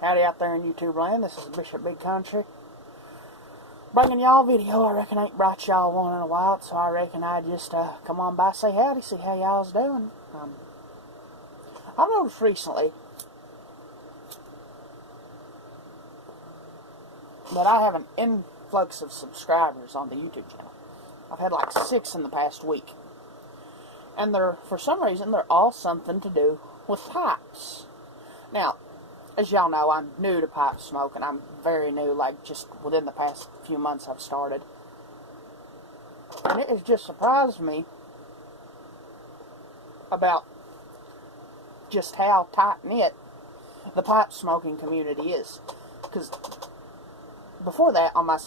Howdy out there in YouTube land, this is Bishop Big Country. Bringing y'all a video. I reckon I ain't brought y'all one in a while, so I reckon I'd just come on by, say howdy, see how y'all's doing. I've noticed recently that I have an influx of subscribers on the YouTube channel. I've had like 6 in the past week. And for some reason, they're all something to do with pipes. Now, as y'all know, I'm new to pipe smoking. I'm very new, like just within the past few months I've started. And it has just surprised me about just how tight-knit the pipe smoking community is. Because before that, on my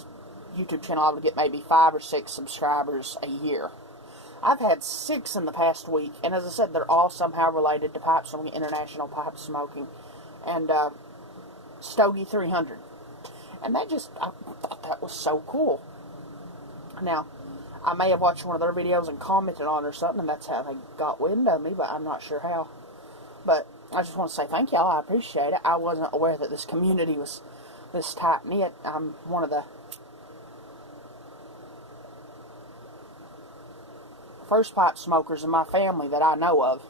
YouTube channel, I would get maybe 5 or 6 subscribers a year. I've had 6 in the past week, and as I said, they're all somehow related to pipe smoking, international pipe smoking, and Stogie 300. And I thought that was so cool. Now, I may have watched one of their videos and commented on it or something, and that's how they got wind of me, but I'm not sure how. But I just want to say thank y'all. I appreciate it. I wasn't aware that this community was this tight-knit. I'm one of the first pipe smokers in my family that I know of.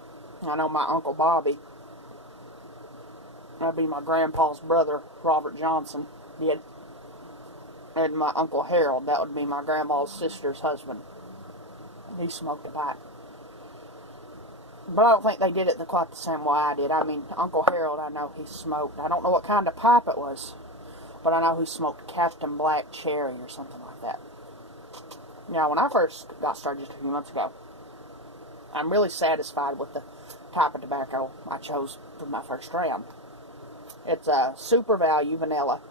I know my Uncle Bobby, that'd be my grandpa's brother, Robert Johnson, did. And my Uncle Harold, that would be my grandma's sister's husband. He smoked a pipe. But I don't think they did it quite the same way I did. I mean, Uncle Harold, I know he smoked. I don't know what kind of pipe it was, but I know he smoked Captain Black Cherry or something like that. Now, when I first got started just a few months ago, I'm really satisfied with the type of tobacco I chose for my first round. It's a Super Value Vanilla.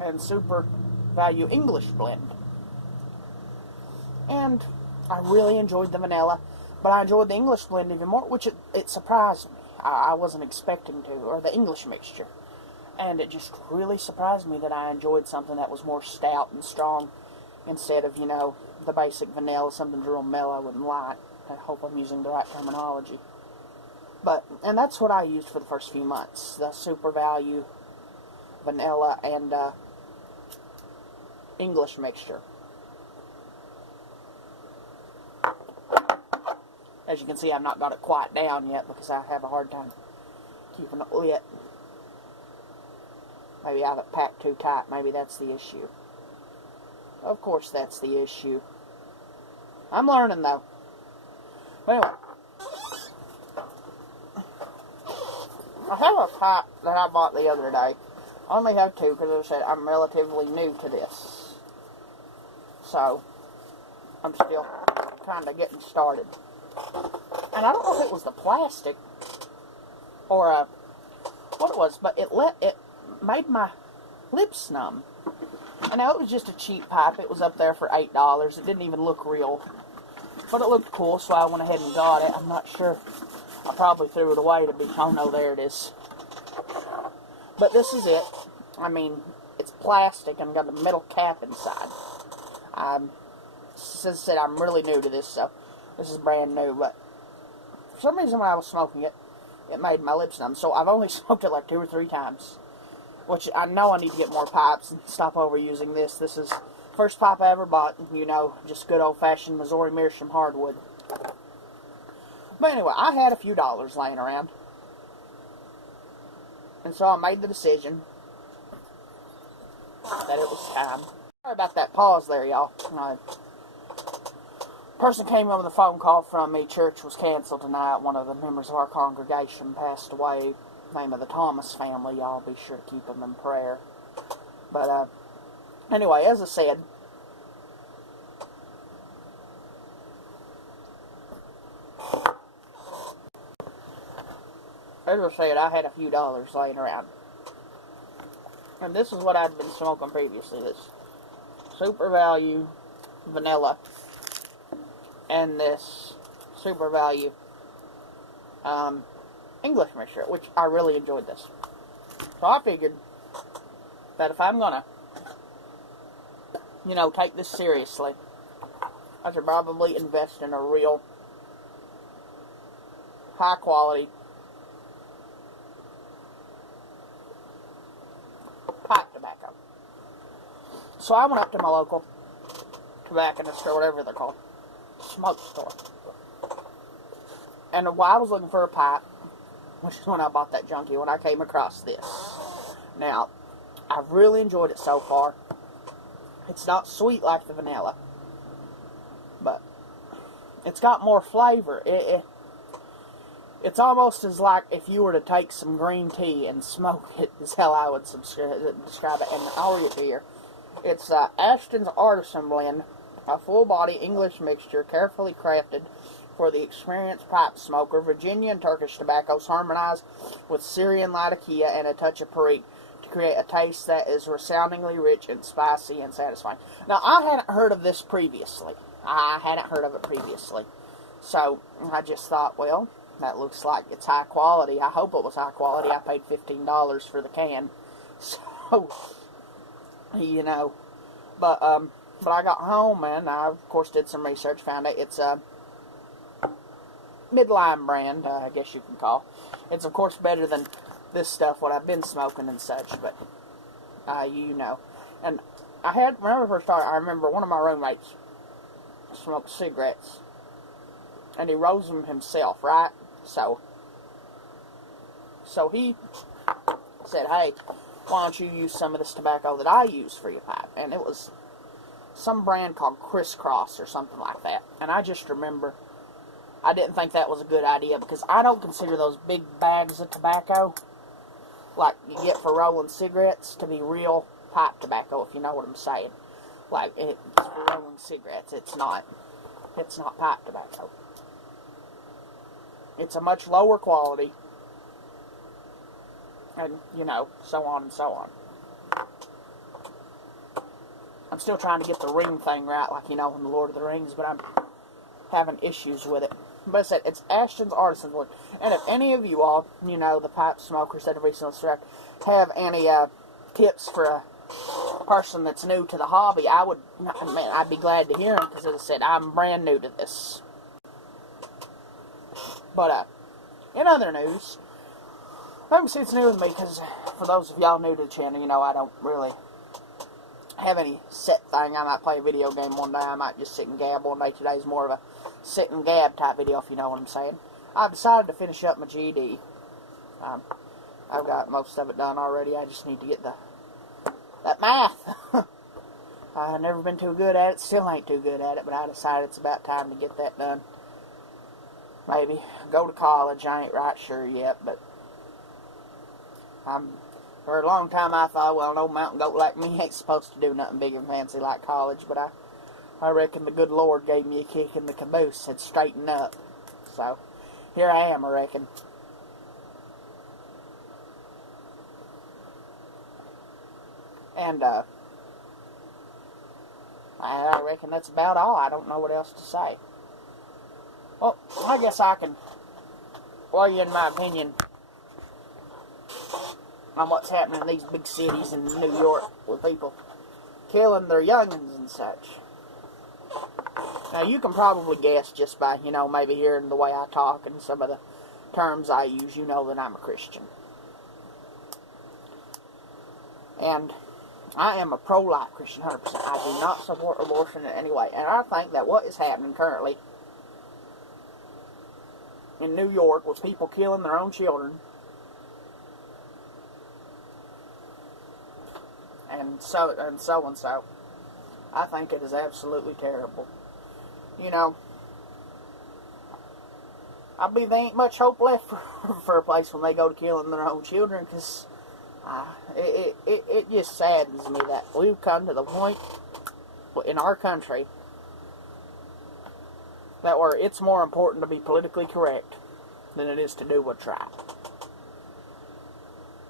And Super Value English Blend. And I really enjoyed the vanilla, but I enjoyed the English Blend even more, which it surprised me. I wasn't expecting to, or the English mixture. And it just really surprised me that I enjoyed something that was more stout and strong instead of, you know, the basic vanilla, something real mellow and light. I hope I'm using the right terminology. And that's what I used for the first few months. The Super Value Vanilla and English mixture. As you can see, I've not got it quite down yet because I have a hard time keeping it lit. Maybe I have it packed too tight. Maybe that's the issue. Of course that's the issue. I'm learning though. But anyway. I have a pipe that I bought the other day. I only have 2 because, as I said, I'm relatively new to this. So, I'm still kind of getting started. And I don't know if it was the plastic or what it was, but it made my lips numb. I know it was just a cheap pipe. It was up there for $8. It didn't even look real. But it looked cool, so I went ahead and got it. I'm not sure. I probably threw it away to be... Oh, no, there it is. But this is it. I mean, it's plastic and got a metal cap inside. As I said, I'm really new to this, so this is brand new. But for some reason, when I was smoking it, it made my lips numb. So I've only smoked it like 2 or 3 times. Which I know I need to get more pipes and stop overusing this. This is the first pipe I ever bought. You know, just good old-fashioned Missouri Meerschaum hardwood. But anyway, I had a few dollars laying around. And so I made the decision that it was time. Sorry about that pause there, y'all. A person came in with a phone call from me. Church was canceled tonight. One of the members of our congregation passed away. Name of the Thomas family. Y'all be sure to keep them in prayer. But anyway, as I said, I had a few dollars laying around. And this is what I'd been smoking previously. This Super Value Vanilla and this Super Value English mixture, which I really enjoyed this. So I figured that if I'm gonna, you know, take this seriously, I should probably invest in a real high quality pipe tobacco. So I went up to my local tobacconist or whatever they're called, smoke store. And while I was looking for a pipe, which is when I bought that junkie, when I came across this. Now, I've really enjoyed it so far. It's not sweet like the vanilla, but it's got more flavor. It's almost as like if you were to take some green tea and smoke it, is how I would describe it. And I'll read it here. It's Ashton's Artisan Blend, a full-body English mixture carefully crafted for the experienced pipe smoker. Virginia and Turkish tobaccos harmonize with Syrian Latakia and a touch of Perique to create a taste that is resoundingly rich and spicy and satisfying. Now, I hadn't heard of this previously. So, I just thought, well, that looks like it's high quality. I hope it was high quality. I paid $15 for the can. So, you know. But I got home and I, of course, did some research. Found out it's a midline brand, I guess you can call. It's, of course, better than this stuff, what I've been smoking and such. But, you know. And whenever I first started, I remember one of my roommates smoked cigarettes. And he rose them himself, right? So he said, hey, why don't you use some of this tobacco that I use for your pipe? And it was some brand called Crisscross or something like that. And I just remember, I didn't think that was a good idea because I don't consider those big bags of tobacco, like you get for rolling cigarettes, to be real pipe tobacco, if you know what I'm saying. Like, it's for rolling cigarettes. It's not pipe tobacco. It's a much lower quality, and, you know, so on and so on. I'm still trying to get the ring thing right, like, you know, in the Lord of the Rings, but I'm having issues with it. But I said, it's Ashton's Artisan Wood. And if any of you all, you know, the pipe smokers that have recently started, have any tips for a person that's new to the hobby, I'd be glad to hear them, because as I said, I'm brand new to this. But, in other news, obviously it's new with me, because for those of y'all new to the channel, you know, I don't really have any set thing. I might play a video game one day, I might just sit and gab one day. Today's more of a sit and gab type video, if you know what I'm saying. I've decided to finish up my GED. I've got most of it done already. I just need to get that math. I've never been too good at it, still ain't too good at it, but I decided it's about time to get that done. Maybe go to college. I ain't right sure yet, but for a long time I thought, well, an old mountain goat like me ain't supposed to do nothing big and fancy like college, but I reckon the good Lord gave me a kick in the caboose, said straighten up. So, here I am, I reckon. And, I reckon that's about all. I don't know what else to say. Well, I guess I can weigh you in my opinion on what's happening in these big cities in New York with people killing their youngins and such. Now, you can probably guess just by, you know, maybe hearing the way I talk and some of the terms I use, you know that I'm a Christian. And I am a pro-life Christian, 100%. I do not support abortion in any way. And I think that what is happening currently in New York with people killing their own children and so, I think it is absolutely terrible. You know, I believe there ain't much hope left for a place when they go to killing their own children, because it just saddens me that we've come to the point in our country that where it's more important to be politically correct than it is to do what's right.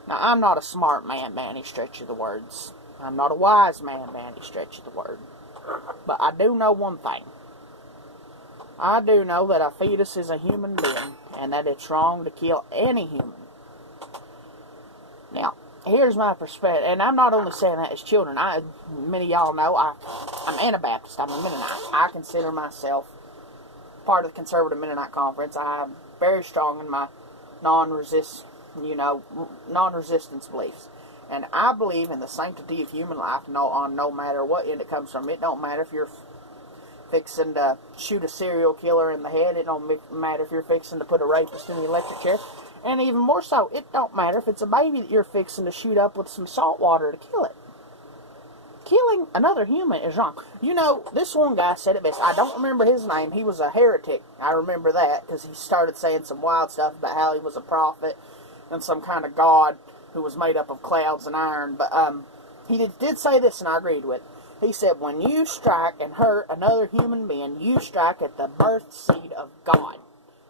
Now, I'm not a smart man by any stretch of the words. I'm not a wise man by any stretch of the word. But I do know one thing. I do know that a fetus is a human being, and that it's wrong to kill any human. Now, here's my perspective, and I'm not only saying that as children. Many of y'all know I'm Anabaptist. I'm a Mennonite. I consider myself part of the Conservative Mennonite Conference. I very strong in my non-resistance beliefs. And I believe in the sanctity of human life no matter what end it comes from. It don't matter if you're fixing to shoot a serial killer in the head. It don't matter if you're fixing to put a rapist in the electric chair. And even more so, it don't matter if it's a baby that you're fixing to shoot up with some salt water to kill it. Killing another human is wrong. You know, this one guy said it best. I don't remember his name. He was a heretic. I remember that because he started saying some wild stuff about how he was a prophet and some kind of god who was made up of clouds and iron. But he did say this, and I agreed with it. He said, when you strike and hurt another human being, you strike at the birth seed of God.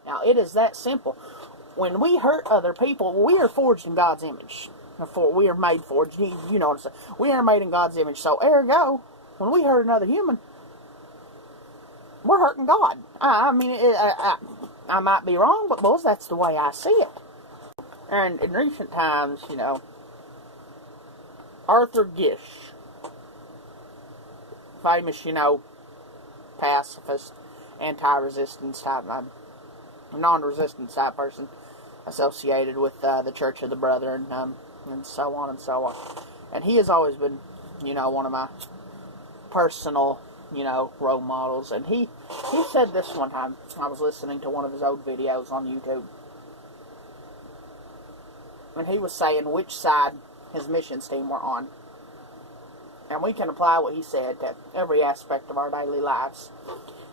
Now, it is that simple. When we hurt other people, we are forged in God's image. We are made forged. You know what I'm saying. We are made in God's image. So, ergo, when we hurt another human, we're hurting God. I mean, I might be wrong, but boys, that's the way I see it. And in recent times, you know, Arthur Gish, famous, you know, pacifist, anti-resistance type, non-resistance type person associated with the Church of the Brethren, and so on and so on. And he has always been, you know, one of my personal, you know, role models. And he said this one time. I was listening to one of his old videos on YouTube. And he was saying which side his missions team were on. And we can apply what he said to every aspect of our daily lives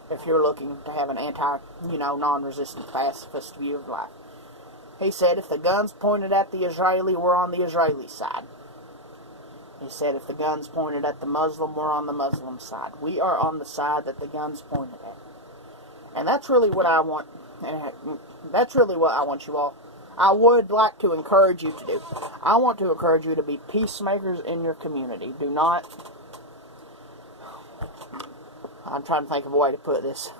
if you're looking to have an non-resistant pacifist view of life. He said if the guns pointed at the Israeli, we're on the Israeli side. He said if the guns pointed at the Muslim, we're on the Muslim side. We are on the side that the guns pointed at. And that's really what I want. And that's really what I want you all. I would like to encourage you to do. I want to encourage you to be peacemakers in your community. Do not... I'm trying to think of a way to put this.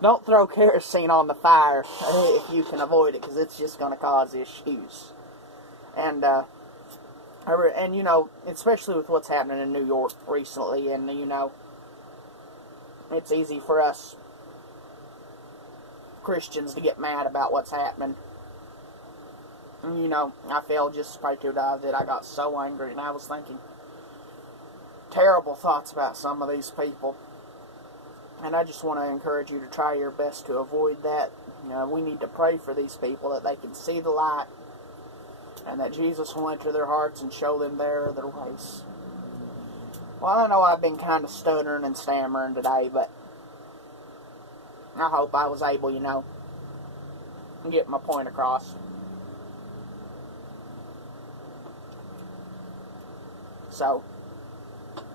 Don't throw kerosene on the fire if you can avoid it, because it's just going to cause issues. And you know, especially with what's happening in New York recently, and, you know, it's easy for us Christians to get mad about what's happening. And, you know, I felt just right to die that I got so angry, and I was thinking terrible thoughts about some of these people. And I just want to encourage you to try your best to avoid that. You know, we need to pray for these people that they can see the light and that Jesus will enter their hearts and show them their ways. Well, I know I've been kind of stuttering and stammering today, but I hope I was able, you know, to get my point across. So,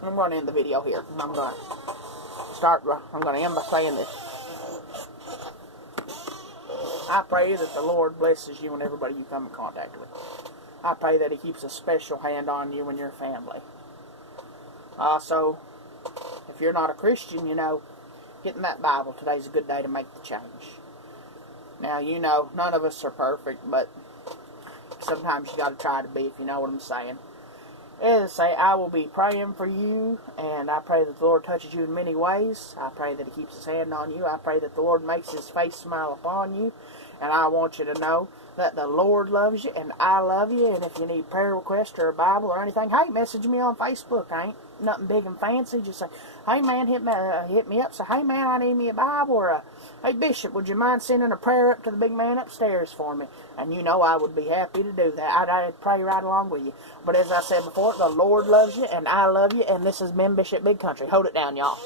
I'm going to end the video here. I'm going to end by saying this. I pray that the Lord blesses you and everybody you come in contact with. I pray that He keeps a special hand on you and your family. Also, if you're not a Christian, you know, get in that Bible. Today's a good day to make the change. Now, you know, none of us are perfect, but sometimes you got to try to be, if you know what I'm saying. As I say, I will be praying for you, and I pray that the Lord touches you in many ways. I pray that He keeps His hand on you. I pray that the Lord makes His face smile upon you. And I want you to know that the Lord loves you, and I love you. And if you need prayer requests or a Bible or anything, hey, message me on Facebook. I ain't nothing big and fancy. Just say, hey, man, hit me up. Say, hey, man, I need me a Bible. Or, hey, Bishop, would you mind sending a prayer up to the big man upstairs for me? And you know I would be happy to do that. I'd pray right along with you. But as I said before, the Lord loves you, and I love you, and this has been Bishop Big Country. Hold it down, y'all.